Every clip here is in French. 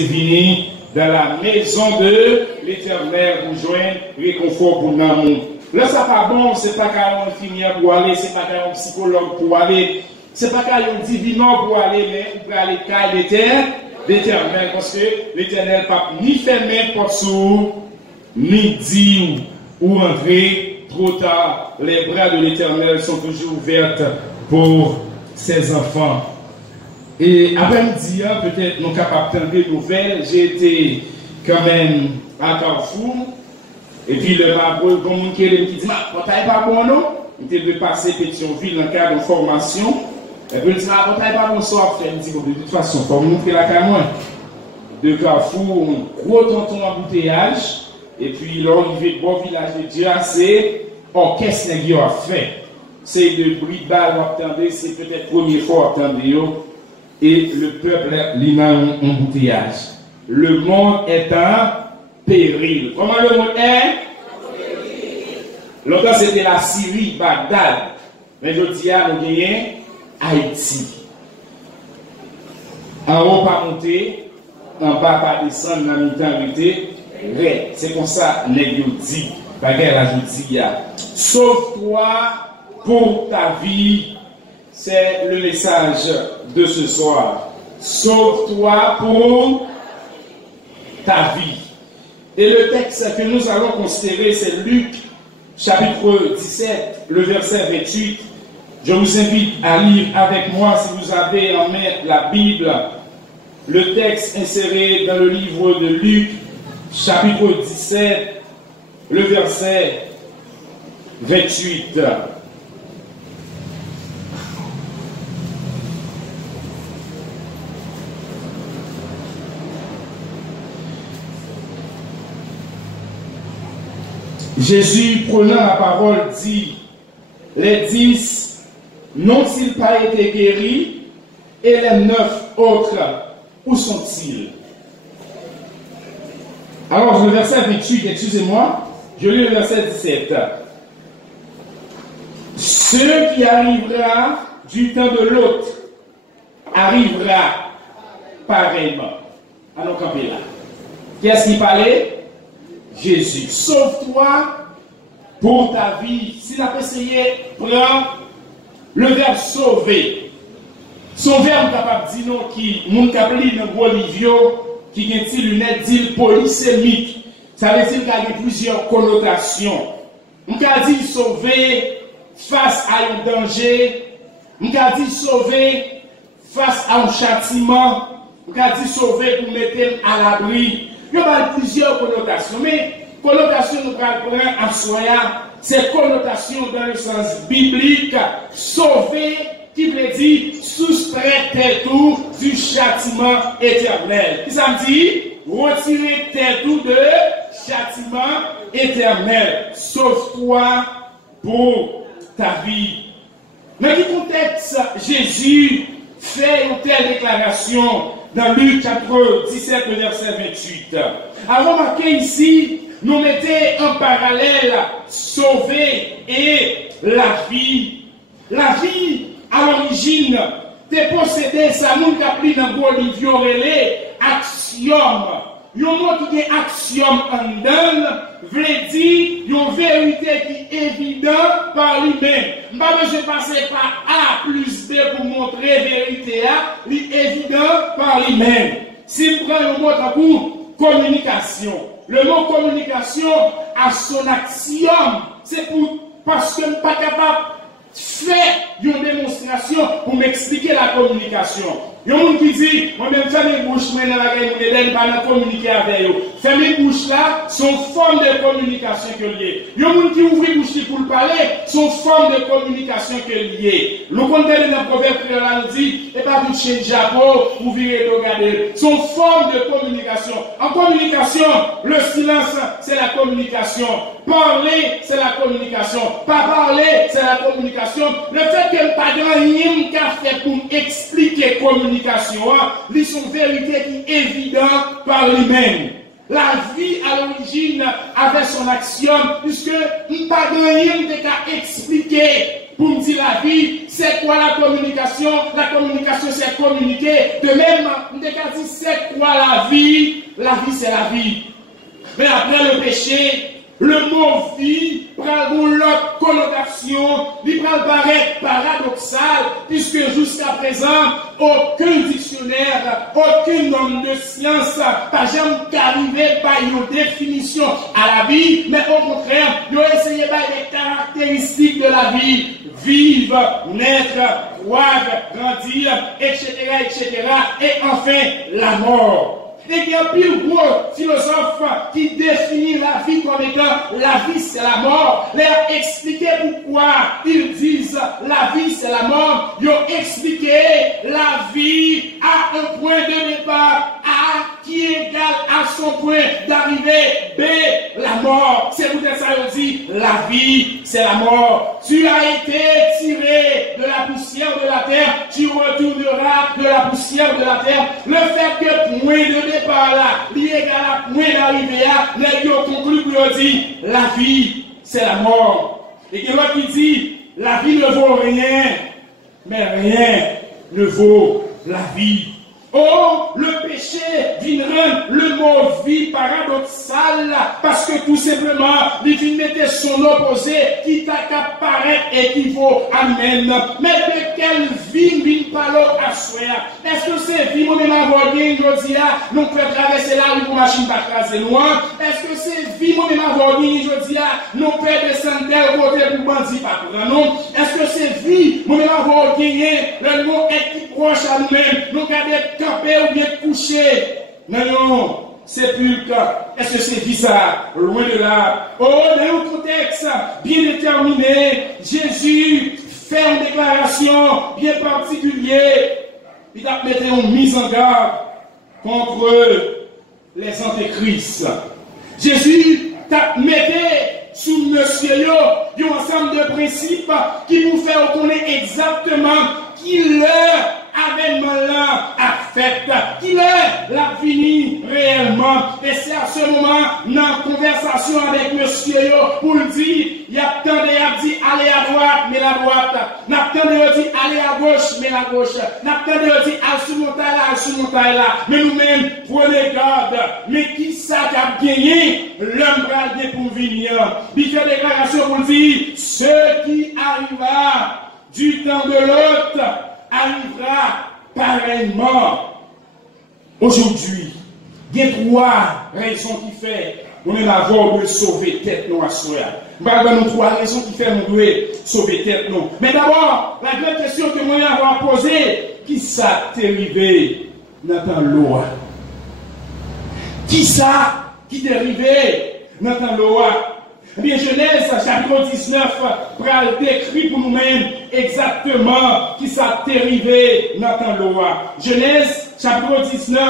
Vini dans la maison de l'Éternel pour joindre réconfort pour l'amour. Là, ça pas bon, c'est pas qu'à un infirmier pour aller, c'est pas qu'à un psychologue pour aller, c'est pas qu'à un divinant pour aller, mais pour aller qu'à l'Éternel, parce que l'Éternel pas ni fermer porte sous, ni dire ou entrer trop tard. Les bras de l'Éternel sont toujours ouverts pour ses enfants. Et après-midi, peut-être nous capables d'entendre des nouvelles. J'ai été quand même à Carrefour. Et puis le marbre, comme on qui dit, vous n'avez pas bon, non? Il était de passer Pétionville dans le cadre de formation. Et puis il dit, vous n'avez pas bon soir, frère. Il dit, de toute façon, il faut vous montrer la caméra. De Carrefour, gros tonton embouteillage. Et puis l'arrivée de bon village de Dieu, c'est orchestre qui a fait. C'est de bruit de balle, vous entendez, c'est peut-être la première fois que vous entendez. Et le peuple l'imam embouteillage. Le monde est en péril. Comment le monde est? Longtemps c'était la Syrie, Bagdad. Mais je dis à nous gagner Haïti. En haut pas monter, en bas pas descendre dans l'intériorité. C'est comme ça, les dit. Bagay la je dis, sauve-toi pour ta vie. C'est le message de ce soir. Sauve-toi pour ta vie. Et le texte que nous allons considérer, c'est Luc, chapitre 17, le verset 28. Je vous invite à lire avec moi, si vous avez en main la Bible, le texte inséré dans le livre de Luc, chapitre 17, le verset 28. Jésus, prenant la parole, dit, les 10 n'ont-ils pas été guéris, et les 9 autres, où sont-ils? Alors, le verset 28, excusez-moi, je lis le verset 17. Ce qui arrivera du temps de l'autre arrivera pareillement. Allons camper là. Qui est-ce qui parlait? Jésus. Sauve-toi pour ta vie. S'il a essayé, prends le verbe sauver. Son verbe capable de dire non, qui mon capli dans Bolivio, qui est une lunette dit polysémique. Ça veut dire qu'il y a plusieurs connotations. On peut dire sauver face à un danger. On peut dire sauver face à un châtiment. On peut dire sauver pour mettre à l'abri. Il y a plusieurs connotations, mais connotation nous prendre à soya, c'est connotation dans le sens biblique, sauver, qui veut dire soustraire tel tour du châtiment éternel. Qui ça me dit? Retirer tel tour de châtiment éternel. Sauve-toi pour ta vie. Dans quel contexte Jésus fait une telle déclaration? Dans Luc chapitre 17, verset 28. Alors, remarquez ici, nous mettons en parallèle sauver et la vie. La vie, à l'origine, t'es possédé, ça nous appelé dans Bolivio relais, axiome. Yon mot qui est axiome en donne, veut dire, yon vérité qui est évidente par lui-même. Pas besoin de passer par A plus B pour montrer vérité A, il est évident par lui-même. Si on prend le mot pour communication, le mot communication a son axiome, c'est pour, parce que je ne suis pas capable de faire une démonstration pour m'expliquer la communication. Il y a des gens qui disent, moi-même, ferme les bouches, mais dans la guerre, pas communiquer avec eux. Ferme les bouches là, sont forme de communication que liées. Il y a des gens qui ouvrent les bouches pour le parler, sont forme de communication que liées. Le contenu de la proverbe là nous dit, et pas tout chez Japon, vous virez de regarder. Sont forme de communication. En communication, le silence, c'est la communication. Parler, c'est la communication. Pas parler, c'est la communication. Le fait que pas grand rien qu'a fait pour expliquer communication, ils sont vérité qui est évidente par lui-même. La vie à l'origine avait son axiome, puisque pas grand rien qu'à expliquer pour me dire la vie, c'est quoi la communication? La communication, c'est communiquer. De même, on dit c'est quoi la vie? La vie, c'est la vie. Mais après le péché, le mot vie prend l'autre connotation, il prend paraître paradoxal, puisque jusqu'à présent, aucun dictionnaire, aucun homme de science n'a jamais arrivé par une définition à la vie, mais au contraire, ils ont essayé par les caractéristiques de la vie. Vivre, naître, croître, grandir, etc., etc., et enfin la mort. Et il y a un plus gros philosophe qui définit la vie comme étant la vie c'est la mort. Ils ont expliqué pourquoi ils disent la vie c'est la mort. Ils ont expliqué la vie à un point de départ A qui est égal à son point d'arrivée B, la mort. C'est peut-être ça qu'on dit, la vie c'est la mort. Tu as été tiré de la poussière de la terre, tu retourneras de la poussière de la terre. Le fait que point de départ là, il est égal à point d'arrivée là, les gens concluent pour dire, la vie c'est la mort. Et il y a l'autre qui dit, la vie ne vaut rien, mais rien ne vaut la vie. Oh, le péché vient rendre le mot vie paradoxal parce que tout simplement, il vient mettre son opposé qui t'a qu'à paraître et qui vaut amen. Mais de quelle vie vient parler à soi? Est-ce que c'est vie, moi-même, avoir gagné, je dis, nous pouvons traverser la rue pour machine pas craser loin? Est-ce que c'est vie, moi-même, avoir gagné, je dis, nous pouvons descendre tel côté pour bandit pas pour non? Est-ce que c'est vie, moi-même, avoir gagné, le mot est proche à nous-mêmes, nous garder camper ou bien coucher? Non, c'est plus le cas. Est-ce que c'est bizarre? Loin de là. Oh, dans un contexte bien déterminé, Jésus fait une déclaration bien particulière. Il a mis une mise en garde contre les antéchrists. Jésus t'a mis sous monsieur un ensemble de principes qui vous fait reconnaître exactement qui leur avènement là a fait, qui leur l'a fini réellement. Et c'est à ce moment, dans la conversation avec monsieur pour le dire, il y a tant de dit allez à droite, mais la droite. Il y a tant de dit allez à gauche, mais la gauche. Il y a tant de dit à sous montagne là. Mais nous-mêmes, prenez garde. Mais qui ça qui a gagné? L'homme bradé pour venir. Il fait déclaration pour dire, ce qui arriva du temps de l'autre arrivera pareillement. Aujourd'hui, il y a trois raisons qui font nous avons de sauver tête nous à soi. Nous avons trois raisons qui font nous devons sauver tête nous. Mais d'abord, la grande question que nous avons posée, qui ça t'est arrivé dans ta loi? Qui ça qui t'est arrivé dans ta loi? Bien, Genèse, chapitre 19, pral décrit pour nous-mêmes exactement qui ça t'est arrivé dans ta loi. Genèse, chapitre 19,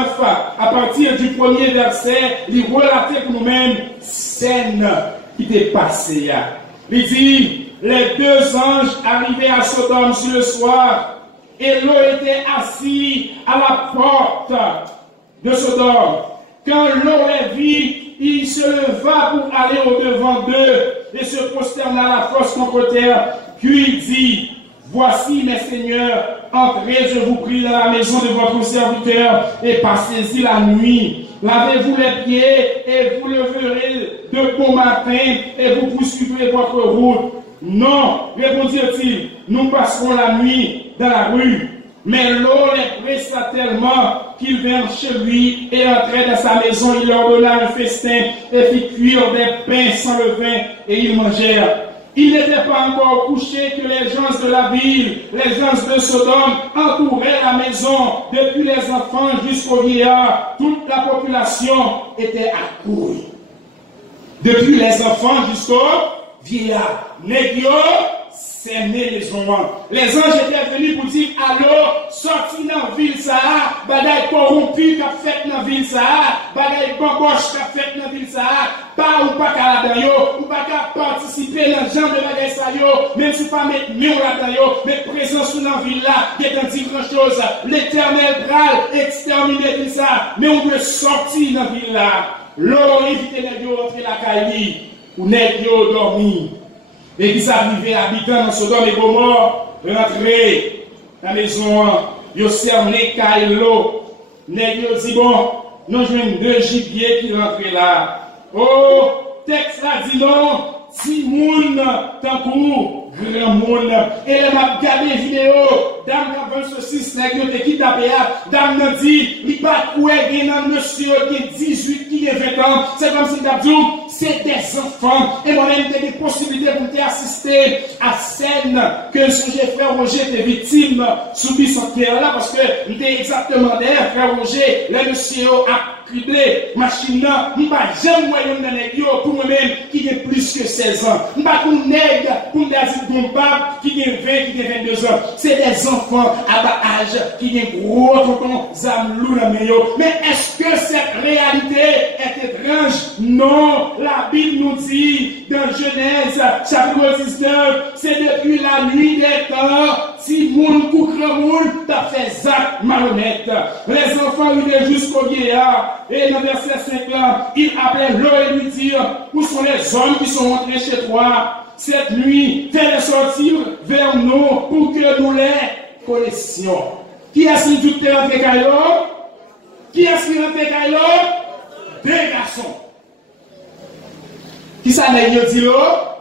à partir du premier verset, il relate pour nous-mêmes scène qui t'est passée. Il dit, les deux anges arrivaient à Sodome sur le soir, et Lot était assis à la porte de Sodome. Quand Lot les vit, il se leva pour aller au-devant d'eux et se prosterna à la face contre terre. Puis il dit, voici mes seigneurs, entrez, je vous prie, dans la maison de votre serviteur et passez-y la nuit. Lavez-vous les pieds et vous le verrez de bon matin et vous poursuivrez votre route. Non, répondirent-ils, nous passerons la nuit dans la rue. Mais l'eau les pressa tellement qu'ils vinrent chez lui et entrèrent dans sa maison. Il leur donna un festin et fit cuire des pains sans levain et ils mangèrent. Il n'était pas encore couché que les gens de la ville, les gens de Sodome entouraient la maison. Depuis les enfants jusqu'aux vieillards, toute la population était accourue. Depuis les enfants jusqu'aux vieillards. Négio, c'est né les hommes. Les anges étaient venus pour dire, alors, sorti dans la ville ça, bagaille corrompu qu'a fait dans la ville ça, bagaille bamboche qu'a fait dans la ville ça, pas ou pas qu'à la dayo, ou pas qu'à participer dans le genre de bagaille ça yo, même si pas mettre mieux la dayo, mais présence dans la ville là, il y a dit grand chose, l'éternel pral exterminer tout ça, mais on veut sortir dans la ville là, l'eau éviter les yo entrer la caille, ou les yo dormir. Et qui s'arrivait habitant dans Sodome et Gomorre, rentrer dans la maison, ils cerné Kailo. Nèg yo dit bon, nous jouons deux gibiers qui rentrent là. Oh, texte là dit non, si moun tant coup grand monde. Et là m'a regardé vidéo, dame qui a 26 nèg yo te qui tapé dame nan dit, il pas coué gen nan monsieur qui 18 qui 20 ans, c'est comme si d'abdou, c'est des enfants et moi-même j'ai des possibilités pour t'assister à scène que son frère Roger était victime subit son terre là parce que j'étais exactement derrière frère Roger, le monsieur a criblé machine là, m'pas jamais moyen dans nèg yo pour moi-même qui a plus que 16 ans. M'pas pour nèg pour me dire bon pape qui a 20 qui a 22 ans. C'est des enfants à bas âge qui ont gros tonton zamlou dans meilleur. Mais est-ce que cette réalité est étrange? Non, la Bible nous dit dans Genèse chapitre 19, c'est depuis la nuit des temps, si moun koukre moun, t'as fait Zach malhonnête. Les enfants arrivaient jusqu'au vieillard. Et dans le verset 5 là, il appelait l'eau et lui dit, où sont les hommes qui sont rentrés chez toi cette nuit, fais-les sortir vers nous pour que nous les connaissions. Qui est-ce qui est rentré Kailo? Qui est-ce qui est rentré Kailo? Deux garçons. Qui ça n'a dit là?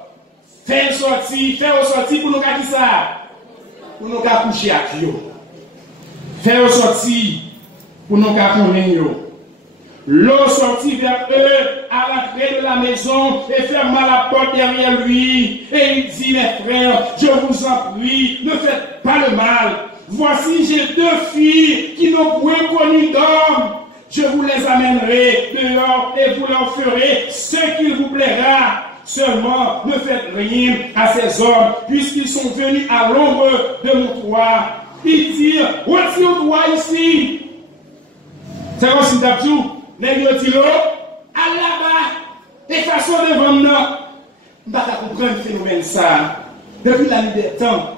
Fais sortir pour nous faire qui ça? Pour nous faire coucher avec eux. Fais sortir pour nous faire connaître eux. L'eau sortit vers eux à l'entrée de la maison et ferma la porte derrière lui. Et il dit, mes frères, je vous en prie, ne faites pas le mal. Voici, j'ai deux filles qui n'ont point connu d'homme. Je vous les amènerai dehors et vous leur ferez ce qu'il vous plaira. Seulement, ne faites rien à ces hommes, puisqu'ils sont venus à l'ombre de mon toit. Ils dirent, retire-toi ici. C'est comme si d'abord, les gens disent, à là-bas, et façon devant nous. Je ne peux pas comprendre le phénomène ça. Depuis la nuit des temps,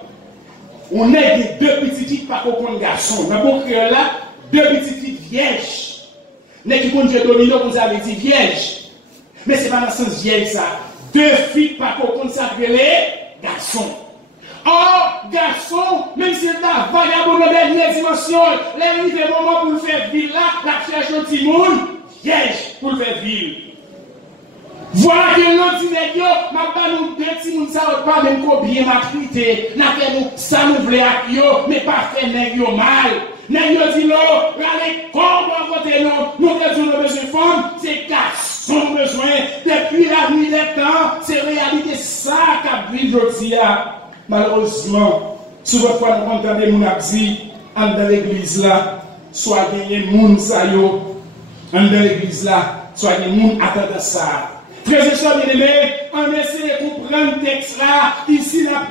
on est des deux petites filles par contre garçons. Dans mon créole là, deux petites filles vierges. Les qui comptent domino, vous avez dit vierges. Mais ce n'est pas dans le sens vierge ça. Deux filles par contre ça les garçons. Or, garçon, même si c'est un vagabond de dernière dimension, les arrivé le moment pour le faire vivre là, la cherche un petit monde, vierge pour le faire vivre. Voilà que l'autre dit, m'a pas nous deux petits monde, ça va pas même qu'on bien m'activité, n'a fait nous, ça nous voulait à yo, mais pas fait nèg yo mal. Nèg yo dit, allez, comment voter nous avons besoin de femmes, c'est garçon besoin, depuis la nuit des temps, c'est réalité ça qu'a vu aujourd'hui. Malheureusement, souvent fois nous entendons mon abdi dans l'église là, soit gagné moun sa yo, dans l'église là, soit gagné moun attendant ça. Frères et sœurs bien-aimés, on essaie de comprendre le texte là, ici là,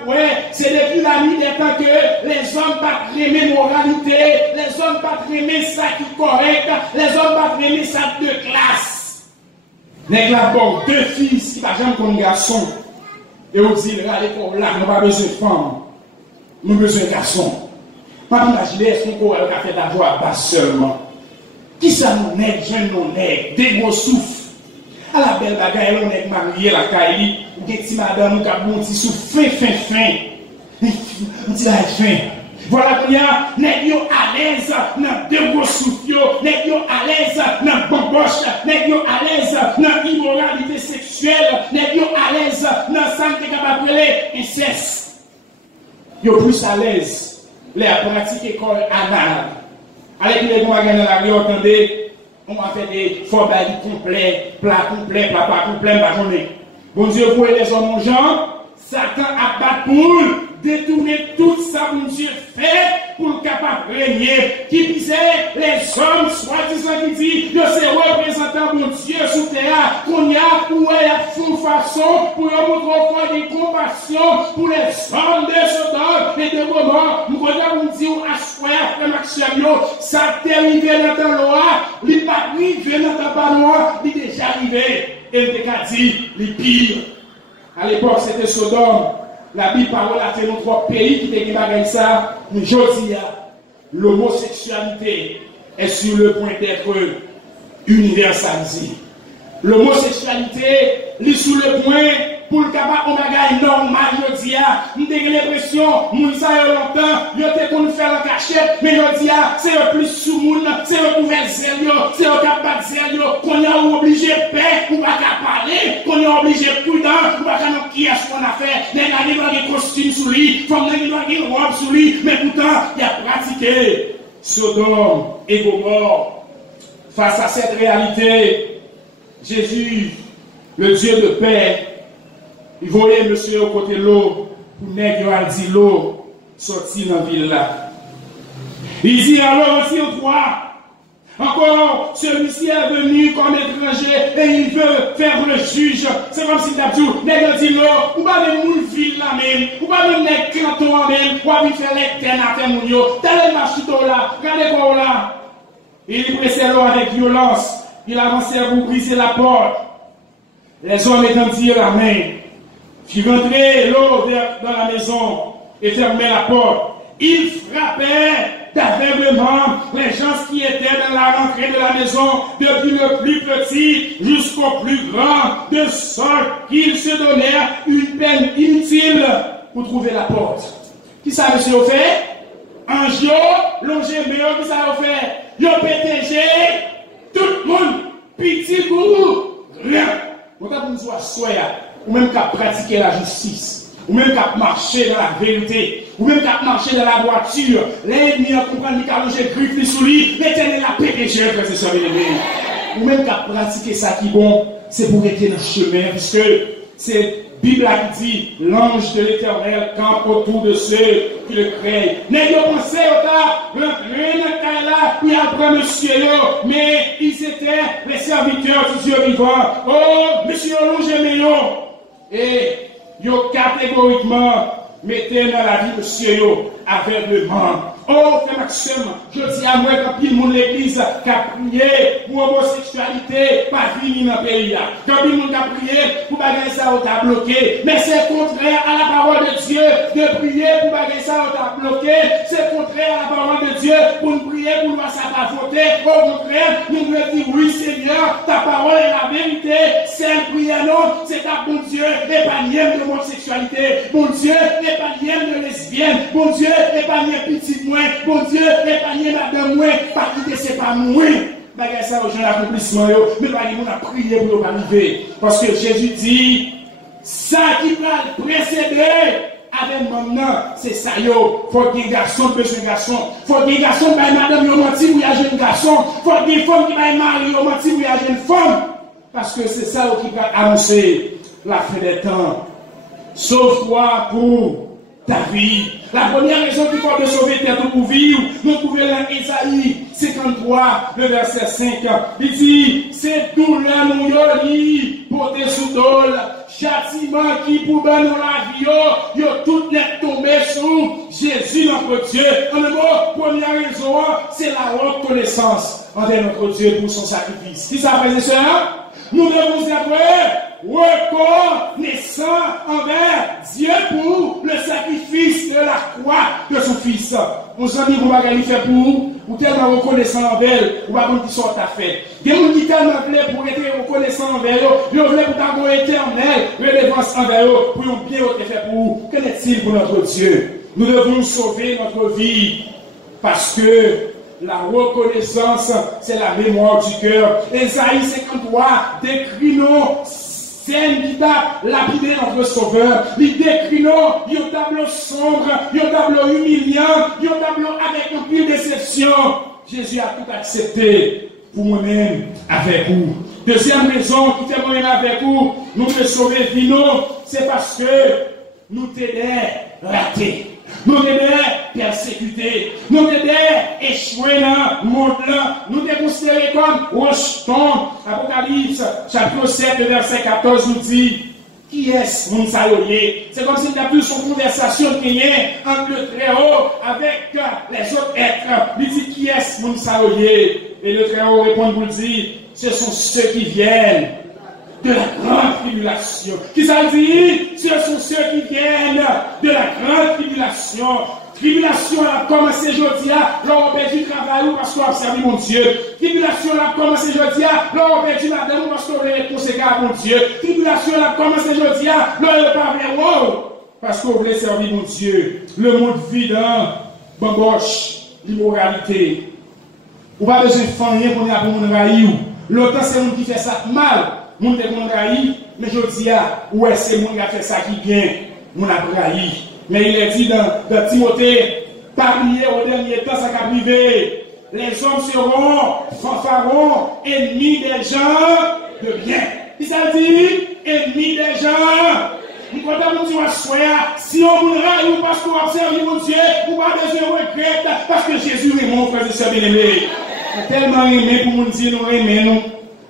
c'est depuis la nuit des temps que les hommes pas aimer moralité, les hommes pas aimer ça qui est correct, les hommes pas aimer ça de classe. Les là bon, deux filles qui pas jamais comme garçon. Et on dit, allez pour là, nous n'avons pas besoin de femmes, nous avons besoin de garçons. Pas imaginer, est-ce qu'on a fait d'avoir bas seulement? Qui ça nous nègre, jeune nous nègre, des gros souffles. À la belle bagaille, on est marié la caille, ou des petits madame, ou un petit souffle, fin. On dit la fin. Voilà qu'il y a, nèg yo à l'aise dans deux gros souffles, nèg yo à l'aise dans bamboche, nèg yo à l'aise dans immoralité sexuelle, nèg yo à l'aise dans ça qui est capable de inceste. Yo plus à l'aise, les pratiques école anale. Allez, les gens dans la rue, attendez, on va faire des formalités complets, plat complet, papa complet, pas journée. Bon Dieu, pour les hommes gens, Satan a battu pour détourner tout ça que Dieu fait pour le capable de régner. Qui disait, les hommes, soi-disant, qui dit, de ces représentants de Dieu sous terre, qu'on y a pour une façon, pour montrer une compassion pour les hommes de Sodome et de Gomorrhe. Nous regardons dire à soi, frère Maxime, ça t'est arrivé dans ta loi, il n'est pas arrivé dans ta panois, il est déjà arrivé. Et il t'a dit, les pires. À l'époque, c'était Sodome. La Bible parle à nos trois pays qui étaient bagay ça. Mais je dis, l'homosexualité est sur le point d'être universalisée. L'homosexualité est sur le point pour le capable de faire normal, je dis, nous avons l'impression, nous savons longtemps, nous avons fait la cachette, mais je dis, c'est le plus sous monde, c'est le couvert zèle, c'est le capable zèle, qu'on est obligé de paix, pour pas parler, qu'on est obligé de prudent, pour pas nous qui est-ce qu'on a fait, les gars, ils ont des costumes sous lui, comme les gars, ils ont des robes sous lui, mais pourtant, il a pratiqué Sodome et Gomorrhe. Face à cette réalité, Jésus, le Dieu de paix, il voyait monsieur au côté de l'eau, pour nègre a dit l'eau, sorti dans la ville là. Il dit alors aussi au toi, encore, celui-ci est venu comme étranger et il veut faire le juge. C'est comme si d'abord, nègre dit l'eau, ou pas même une ville là même, ou pas même nègre canton même, ou pas même faire l'éternel à faire mon yo. Tel est le machito là, regardez quoi là. Il pressait l'eau avec violence. Il avançait pour briser la porte. Les hommes étendirent la main. Fit rentrer l'eau dans la maison et fermait la porte. Il frappait d'aveuglement les gens qui étaient dans la rentrée de la maison, depuis le plus petit jusqu'au plus grand, de sorte qu'ils se donnèrent une peine inutile pour trouver la porte. Qui ça, monsieur, fait? Un jour, longé meilleur, qui ça fait? Yo PTG, tout le monde, petit goût, rien. On t'a besoin de soya, ou même qu'à pratiquer la justice, ou même qu'à marcher dans la vérité, ou même qu'à marcher dans la droiture. L'ennemi a compris qu'à manger griffe sous lui, l'éternel la PTG, frère, c'est ça, ou même qu'à pratiquer ça qui est bon, c'est pour être dans le chemin, puisque c'est Bible qui dit, l'ange de l'Éternel campe autour de ceux qui le craignent. N'ayez pas pensé au tas, le là, puis après monsieur, mais ils étaient les serviteurs du Dieu vivant. Oh, monsieur, l'ange et yo catégoriquement mettez dans la vie monsieur aveuglement. Oh, frère Maxime, je dis à moi quand il monde l'église qui a prié pour l'homosexualité, pas fini dans le pays. Quand il monde a prié pour bagager ça, on t'a bloqué. Mais c'est contraire à la parole de Dieu de prier pour bagager ça, on t'a bloqué. C'est contraire à la parole de Dieu pour nous prier pour nous ça pas voter. Au contraire, nous devons dire oui Seigneur, ta parole est la vérité. C'est un prière non, c'est ta bon Dieu, épargnez de l'homosexualité. Bon Dieu, épargnez de lesbienne. Bon Dieu, épargnez petite moi. Bon Dieu, épargnez madame moi, pas quitter c'est pas moi. Bagay ça aux gens l'accomplissement, mais pas nous a prié pour nous arriver. Parce que Jésus dit, ça qui va précéder avec maintenant, c'est ça yo. Faut qu'il y ait garçon, besoin garçon. Faut qu'il y ait garçon, bah madame yo menti ou y a jeune garçon. Faut qu'il y ait femme qui va marier yo menti ou y a jeune femme. Parce que c'est ça qui va annoncer la fin des temps. Sauve-toi pour ta vie. La première raison qu'il faut de sauver terre pour vivre, nous trouvons dans Isaïe 53, le verset 5. Il dit, c'est tout là nous yoli, pour tes sous-dol, châtiment qui pour ben nous la vie, yo tout est tombé sous Jésus notre Dieu. En un mot, première raison, c'est la reconnaissance envers notre Dieu pour son sacrifice. Qui ça, frères et sœurs? Nous devons être reconnaissants envers Dieu pour le sacrifice de la croix de son Fils. Mon ami, vous m'avez fait pour vous tellement reconnaissant envers elle, ou pas qui sont à fait. Des gens qui tellement voulaient pour être reconnaissant envers eux, ils voulaient pour avoir éternel, relevance envers eux, pour bien être fait pour vous. Qu'en est-il pour notre Dieu? Nous devons sauver notre vie parce que la reconnaissance, c'est la mémoire du cœur. Esaïe 53 décrit nos scènes qui t'a lapidé notre sauveur. Il décrit nos un tableau sombre, un tableau humiliant, un tableau avec une pile de déception. Jésus a tout accepté pour moi-même avec vous. Deuxième raison qui fait moi-même avec vous, nous te sauver vino, c'est parce que nous t'aidons ratés. Nous devons persécuter, nous devons échouer dans le monde là, nous devons considérer comme rejeton. Apocalypse, chapitre 7, verset 14 nous dit, qui est-ce mon salué? C'est comme si il y a plus une conversation qui est entre le Très-Haut avec les autres êtres. Il dit, qui est-ce mon salué? Et le Très-Haut répond pour dire, ce sont ceux qui viennent de la grande tribulation. Qui ça dit? Ce sont ceux qui viennent de la grande tribulation. Tribulation a commencé aujourd'hui, l'on a perdu le travail parce qu'on a servi mon Dieu. Tribulation a commencé aujourd'hui, l'on a perdu madame parce qu'on a les conséquences à mon Dieu. Tribulation a commencé aujourd'hui, l'on n'a pas fait parce qu'on voulait servir mon Dieu. Le monde vide, bamboche, l'immoralité. Ou pas besoin de faire rien pour nous raïr. Longtemps, c'est nous qui fait ça mal. Moun te moun raï, mais je dis, ouais, c'est moun qui a fait ça qui vient. Moun a raï. Mais il est dit dans Timothée, parmi au dernier temps, ça va privé. Les hommes seront fanfarons, ennemis des gens de bien. Il ça dit, ennemis des gens. Nous comptons nous dire, si on vous raille ou parce qu'on observe mon Dieu, ou pas besoin de regret, parce que Jésus est mon frère et sœur bien-aimé. Tellement aimé pour nous dire, nous aimons nous.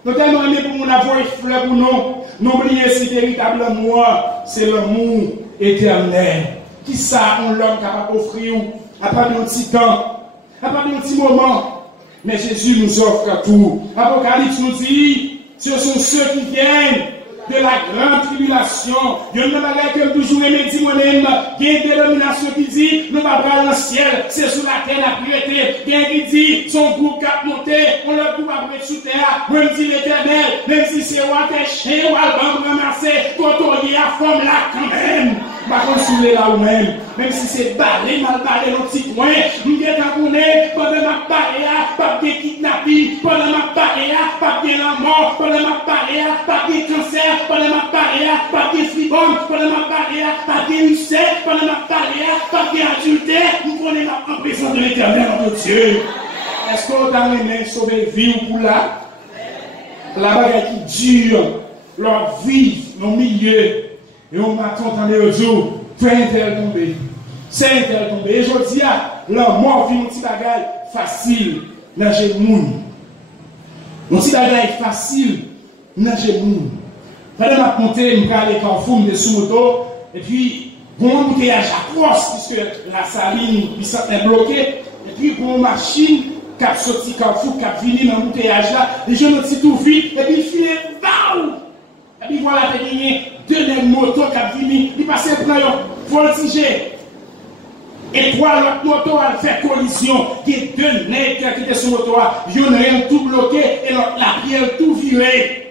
Nous tellement aimé pour nous avoir fleur pour nous. N'oubliez si véritable amour, c'est l'amour éternel. Qui ça, on l'homme capable d'offrir à part d'un petit temps, à part d'un petit moment. Mais Jésus nous offre tout. Apocalypse nous dit, ce sont ceux qui viennent de la grande tribulation. Il y a une bagarre que toujours aimé dit moi-même. Il y a une dénomination qui dit, nous ne pas dans le ciel, c'est sous la terre la pureté. Il y a qui dit, son groupe qui a monté, on le groupe a pris sous terre. Même si l'éternel, même si c'est roi des chiens, ou alban ramasser, quand on y a forme là quand même. Par contre, sous les là ou même si c'est balé, mal balé dans le petit coin, nous sommes abonnés pendant ma barrière, pas de kidnapping, pendant ma barrière, pas de la mort, pendant ma barrière, pas de cancer, pendant ma barrière, pas de flibome, pendant ma barrière, pas de lucette, pendant ma barrière, pas d'adultère, nous prenons en présence de l'éternel, notre Dieu. Est-ce qu'on a les mains sauver vie ou pour là? La bagarre qui dure, leur vie, nos milieux. Et on m'a entendu au jour, c'est intel tombé. C'est intel tombé. Et je dis, la mort vit un petit bagage facile dans les gens. Un petit bagage facile dans les gens. Pendant ma montée, je vais aller Carrefour, je suis sous moto, et puis, bon embouteillage à crosse, puisque la saline, il s'est bloqué, et puis, bon machine, qui a sorti Carrefour, qui a fini dans l'embouteillage là, les gens ont dit tout vite, et puis, il filait, waouh! Et puis, voilà, il y a deux motos qui ont fini, ils passaient pour voltiger. Et trois autres motos ont fait collision. Il y a deux nègres qui étaient sur la moto, ils ont tout bloqué, et l'autre la pierre tout viré.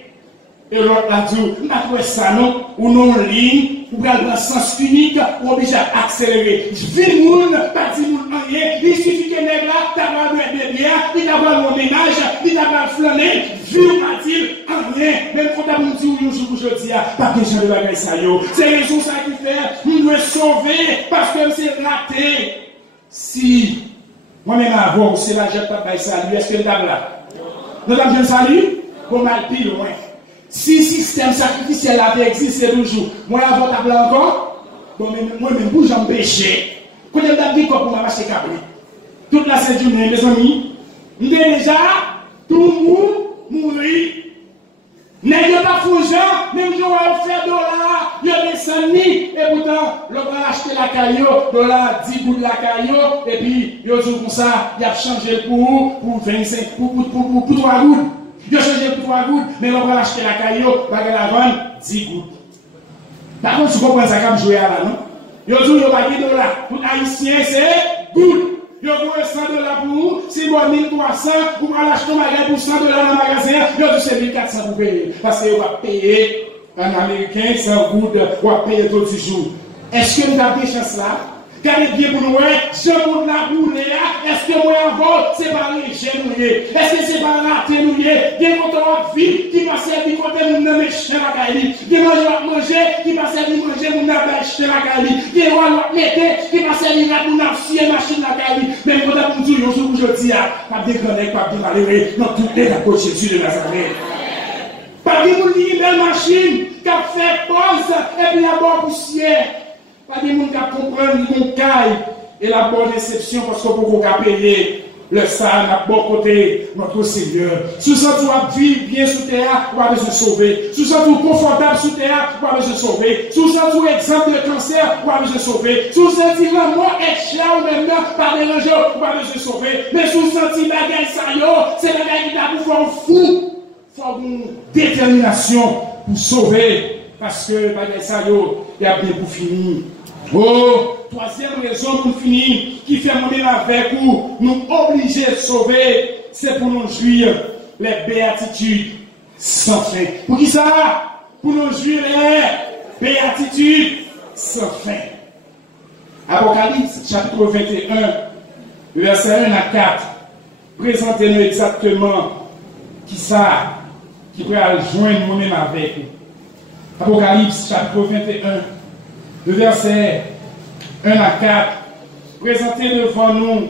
Et l'autre a dit, on a trouvé ça non, ou non en ligne, ou dans le sens unique, ou obligé à accélérer. Je vis moun, pas dit moun en rien, il suffit que nègre là, t'as pas de bien, il t'a pas mon ménage, il t'a pas flâné, vu m'a dit en rien. Même quand t'as mon dit ou jour aujourd'hui, pas de gens de bagaille ça yo. C'est raison ça qui fait, nous devons sauver, parce que c'est raté. Si, moi-même avant, c'est la jette pas salut, est-ce que nous avons là? Nous avons un salut? Bon, mal pile loin. Si le système sacrificiel avait existé toujours, moi avant ta blanc encore, bon, moi-même, bouge en péché. Quand je me dis pour m'acheter câble, toute la cette journée, mes amis, déjà, tout le monde mourit. N'est-ce pas fougeant, même si on a fait $, il y a des centimes, et pourtant, l'on va acheter la caillou, $, 10 bouts de la caillou, et puis, il y a comme ça, il a changé pour 25, pour 3 gouttes. Il a changé pour 3 gouttes, mais on va acheter la caillou, on va la vendre 10 gouttes. Par contre, tu comprends ça comme jouer là, non? Il a dit, il y a pas $. Pour Haïtien, c'est gouttes. Il y a $100 pour vous, si vous avez 1300, vous allez acheter un magasin pour $100 dans le magasin, il y a c'est 1400 pour payer. Parce que vous va payer un Américain 100 gouttes, vous va payer tous les jours. Est-ce que nous avons des chances là? Gardez bien pour nous, je vous la boule là, est-ce que moi en vol, c'est pas les jeunes, est-ce que c'est pas raté nous, il y a mon vie qui passe à dire côté nous n'avons pas la caille, il y a manger qui passe à dire manger nous n'avons pas la caille, il y a mettre qui passe à dire nous n'avons pas machine la caille, mais quand on dit aujourd'hui, pas déconner, pas dévaler, non, tout est à cause de Jésus de Nazareth. Pas dire une belle machine qui a fait pause et puis la bonne poussière. Pas de monde qui comprend mon caille et la bonne déception parce que vous pouvez payer le sang à bon côté notre Seigneur. Sous ça, tu vas vivre bien sous terre, tu vas besoin de sauver. Sous ça, tu es confortable sous terre, tu vas besoin de sauver. Sous ça, tu es exemple de cancer, tu vas besoin de sauver. Sous ça, tu la mort est cher ou même par des rangers, tu vas besoin de sauver. Mais sous ça, tu bagaille ça, c'est la bagaille qui t'a pour faire fou. Il faut une détermination pour sauver. Parce que bagaille ça, il y a bien pour finir. Oh! troisième raison pour finir, qui fait monter avec vous, nous obliger de sauver, c'est pour nous jouir les béatitudes sans fin. Pour qui ça? Pour nous jouir les béatitudes sans fin. Apocalypse chapitre 21, verset 1 à 4. Présentez-nous exactement qui ça, qui peut joindre nous-mêmes avec nous. Apocalypse chapitre 21, verset 1 à 4. Présentez devant nous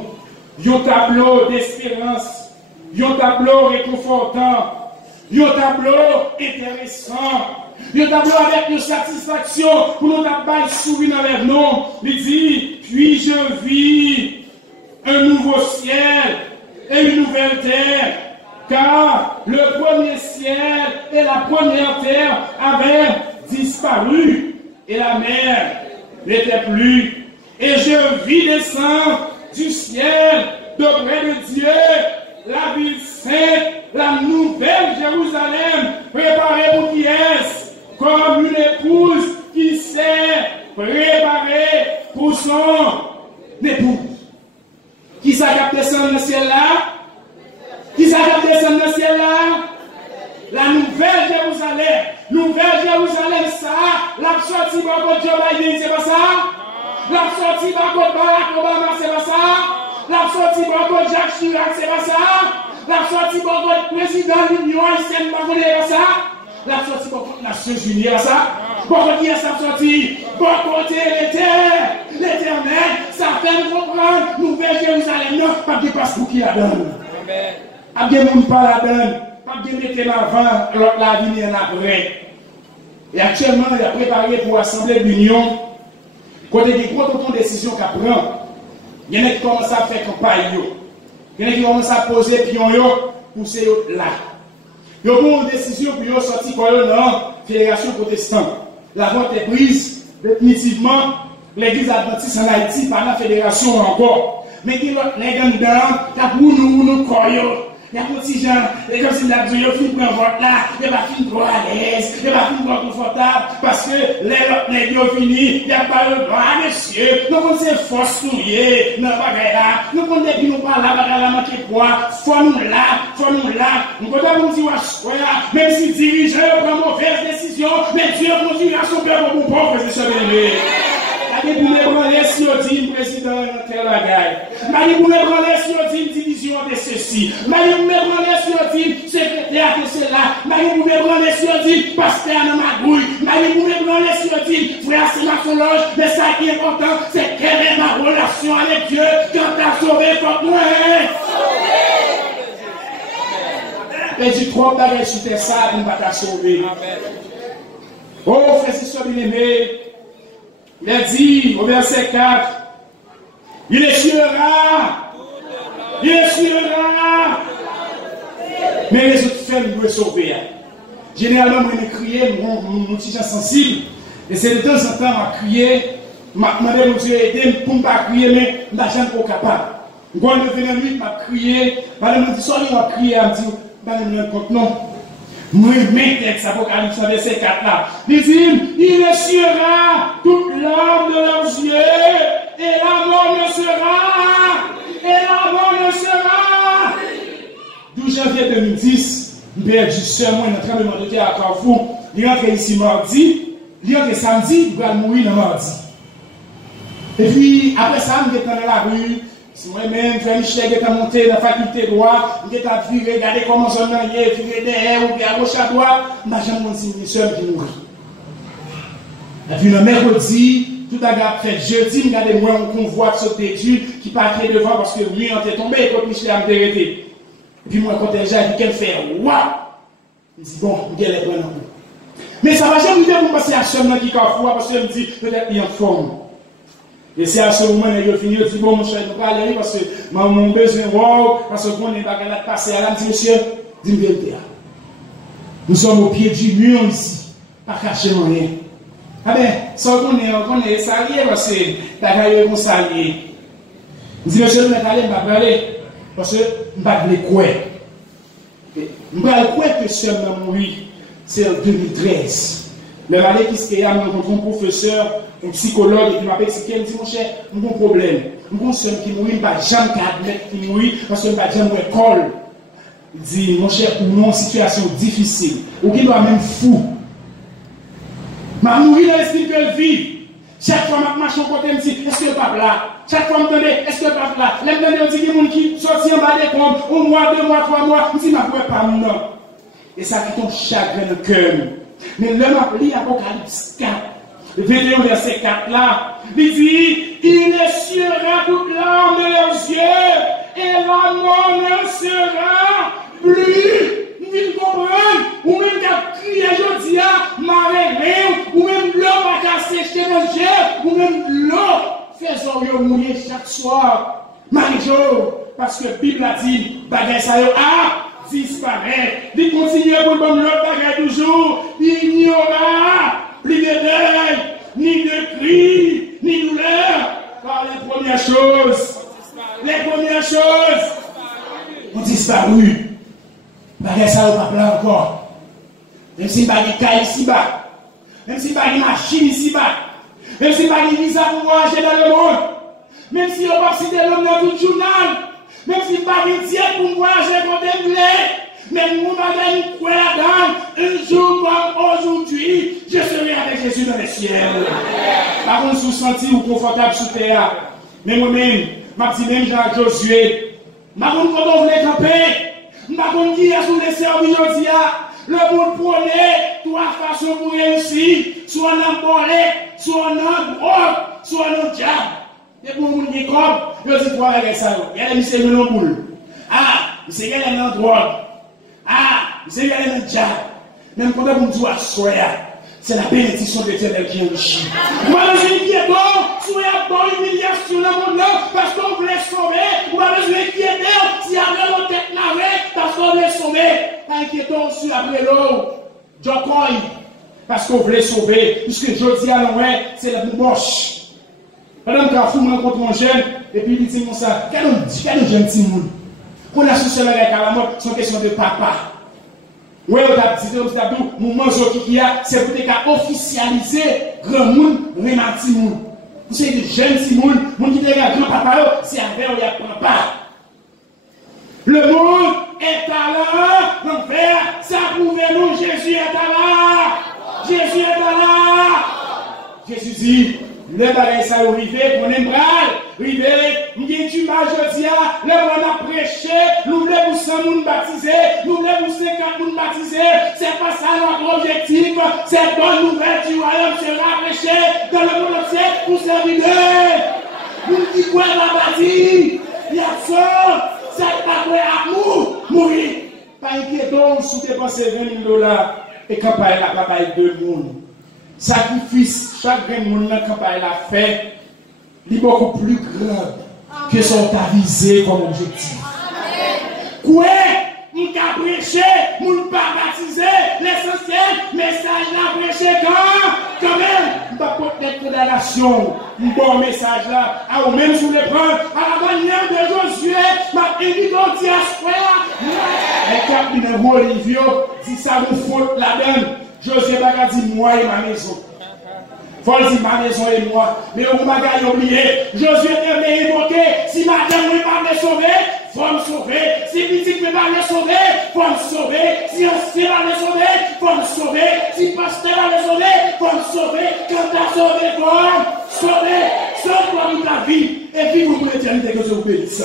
un tableau d'espérance, un tableau réconfortant, un tableau intéressant, un tableau avec une satisfaction pour nous avoir sourire avec nous. Il dit, puis je vis un nouveau ciel et une nouvelle terre, car le premier ciel et la première terre avaient disparu et la mer n'était plus. Et je vis descendre du ciel de près de Dieu la ville sainte, la nouvelle Jérusalem, préparée pour qui est comme une épouse qui s'est préparée pour son épouse. Qui s'est descendu dans le ciel là? Qui s'est descendu dans le ciel là? La nouvelle Jérusalem. Nouvelle Jérusalem, ça, la sortie par contre Joe Biden, c'est pas ça? La sortie par contre Barack Obama, c'est pas ça? La sortie par contre Jacques Chirac, c'est pas ça? La sortie par contre président de l'Union haïtienne, c'est pas ça? La sortie par contre Nations Unies, c'est pas ça? Bon, qui est sa sortie? Bon côté l'éternel, ça fait nous comprendre, nouvelle Jérusalem, non, pas de passeport qui la donne. Pas de monde pas la donne. Pas de mettre l'avant, l'autre la vie en après. Et actuellement, il a préparé pour l'Assemblée de l'Union. Quand il y a des gros décisions qu'à prendre, il y en a qui commencent à faire campagne. Il y en a qui commencent à poser pion pour ces là. Il y a une décision pour sortir dans la Fédération protestante. La voie est prise définitivement l'Église adventiste en Haïti par la Fédération encore. Mais il y a des gens qui nous croyons. Il y a un petit gens, et comme si la Dieu a fini pour un vote là, il va finir trop à l'aise, il va finir trop confortable, parce que les autres nègres fini, il n'y a pas le droit, monsieur, nous on c'est force nouillée, non pas là, nous on dit nous pas là, pas là, manquer quoi, faut nous là, nous pouvons nous dire, même si dirigeant prend mauvaise décision, mais Dieu continue à son père pour mon pauvre, c'est ça, bien. Vous me prenez si on dit président de tel bagaille. Vous me prenez si on dit division de ceci. Vous me prenez si on dit secrétaire de cela. Vous me prenez si on dit pasteur dans ma bouille. Vous me prenez si on dit frère c'est ma solange. Mais ça qui est important, c'est quelle est ma relation avec Dieu quand t'as sauvé votre moi. Et du trop bagaille sur tes sables pour ne pas sauver. Oh frère, c'est ça bien aimé. Il a dit au verset 4, il essuiera, mais les autres femmes doivent sauver. Généralement, moi, je crie, mon petit gens sensible, et c'est de temps en temps à crier, je demande mon Dieu aider pour ne pas crier, mais je ne suis pas capable. Quand je viens de nuit, je crier, je me dis, sorry, je crier, je me dis, je ne me rends compte, non. Moi, texte Apocalypse verset 4 là. Il dit, il essuiera toute larme de leurs yeux, et la mort ne sera. 12 janvier 2010, le père du sermon, il est en train de demander à Carrefour, il rentre ici mardi, il rentre samedi, il va mourir le mardi. Et puis, après ça, il est dans la rue. Si moi-même, Frère Michel, qui est monté dans la faculté de droit, qui est vu regarder comment on a viré derrière ou bien à gauche à droite, je n'ai jamais dit une soeur qui mourit. Et puis le mercredi, tout a fait jeudi, regardez moi un convoi de sauter d'études qui partait devant parce que lui, on était tombé et quand Michel a arrêté. Et puis moi, quand j'ai dit qu'elle fait, waouh! Il dit, bon, il est prendre. Mais ça va jamais pour passer à ce moment qui carrefour parce qu'il me dit, peut-être il est en forme. Et c'est à ce moment où il finit, il dit, bon, mon cher, je ne vais pas aller parce que mon besoin, wow, parce qu'on n'est pas capable de passer à l'âme, dit, monsieur, dis-moi vérité. Nous sommes au pied du mur ici, pas caché rien. Ah ben, sans qu'on est salié, parce que la gagne est salié. Il dit, monsieur, je vais aller, je vais parler, parce que je ne vais pas le quoi. Je vais le quoi que ce homme mourir, c'est en 2013. Le valet qui se a rencontré un professeur un psychologue et qui m'a expliqué, il me dit, mon cher, mon problème, mon soeur qui mourit, je ne vais jamais admettre qu'il mourit, parce que je ne vais jamais école. Il dit, mon cher, pour nous, une situation difficile, ou qui doit même fou. Ma mourir dans l'esprit que vit. Chaque fois, je marche au côté, je me dis, est-ce que le pape là? Chaque fois, je me dis, est-ce que le pape là? Là, je me dis, il y a des gens qui sortent en bas des comptes, un mois, 2 mois, 3 mois, je me dis, je ne peux pas, non. Et ça qui tombe chagrin de cœur. Mais l'homme a pris Apocalypse 4, le 21 verset 4 là, il dit, il essuiera toute larme de leurs yeux, et la mort ne sera plus. Vous comprenez? Ou même qu'à crier aujourd'hui, marrer, ou même l'eau va casser chez les yeux, ou même l'eau faisant mourir chaque soir. Marie-Jo, parce que la Bible a dit, bagay ça a disparaît. Il continue pour le bon l'autre bagay toujours. Il n'y aura plus de deuil, ni de cris, ni de douleur. Car les premières choses ont disparu. Bagay ça au pas encore. Même si bagay caille ici-bas, même si bagay machine ici-bas, même si bagay visa pour voyager dans le monde, même si on va citer l'homme dans tout le journal, même si bagay diète pour voyager comme des blés, même nous bagay quoi dans un jour comme aujourd'hui, je serai avec Jésus dans les ciels. Par contre, vous sentez ou confortable sous terre, mais moi-même, ma petite même Jean Josué, ma contre quand on voulait camper. Ma bonne qui a sous les services aujourd'hui, le monde prenait trois façons pour réussir, soit dans le bolet, soit dans le drogue, soit dans le diable. Et pour le monde qui est comme, je dis trois avec ça. Il y a des messieurs dans le boule. Ah, c'est qu'elle est dans le drogue. Ah, c'est qu'elle est dans le diable. Même quand on dit à soi, c'est la bénédiction de l'Éternel qui enrichit. Moi, je suis inquiétant, soyez bonne humiliation dans mon nom, parce qu'on voulait sauver. Moi, je suis inquiétant, si après l'autre tête n'avait, parce qu'on voulait sauver. Inquiétant sur après l'eau, Jokoy, parce qu'on voulait sauver. Puisque je dis à l'envers, c'est la moche. Madame Carrefour me rencontre mon jeune, et puis il dit comme ça, quel jeune petit monde. Qu'on a sous avec à la mort, c'est une question de papa. Oui, on a dit, mon mangeau qui a, c'est pour te officialiser grand monde, renati monde. Vous savez, des jeunes Simon, mon qui est grand papa, c'est avec ou il y a papa. Le monde est à là, l'enfer, ça prouve nous, Jésus est à là. Jésus est à là. Jésus dit, le bagage ça arrivé, on aime bral, arrivé, m'y tu m'as jeudi, le on a prêché, nous voulons 100 personnes baptisées, nous voulons 50 personnes baptisées, c'est pas ça notre objectif, cette bonne nouvelle du royaume sera prêchée dans le monde entier pour servir d'eux. Nous qui croyons la bâtie, il y a ça, c'est pas quoi à nous, mourir. Pas inquiétant, sous dépenser $20,000 et campagne la campagne de monde. Sacrifice, chaque monde dans la campagne a fait, est beaucoup plus grand que son avisé comme objectif. Quoi? Nous avons prêché, nous ne pas baptisé, l'essentiel, message là prêché quand même, nous pas peut-être condamnation, un bon message là, à même sous les preuves, à la manière de Josué, m'a invité au diaspora. Et capitaine Olivier dit ça vous faute la donne. Josué Baga dit moi et ma maison. Faut dire ma maison et moi. Mais on m'a oublié. Josué devait évoquer si madame ne pas me sauver, faut me sauver. Si petit ne pas me sauver, faut me sauver. Si ancien va me sauver, faut me sauver. Si pasteur va me sauver, faut me sauver. Quand tu as sauvé, faut me sauver. Sauve-toi toute ta vie. Et puis vous pour l'éternité que je vous bénisse.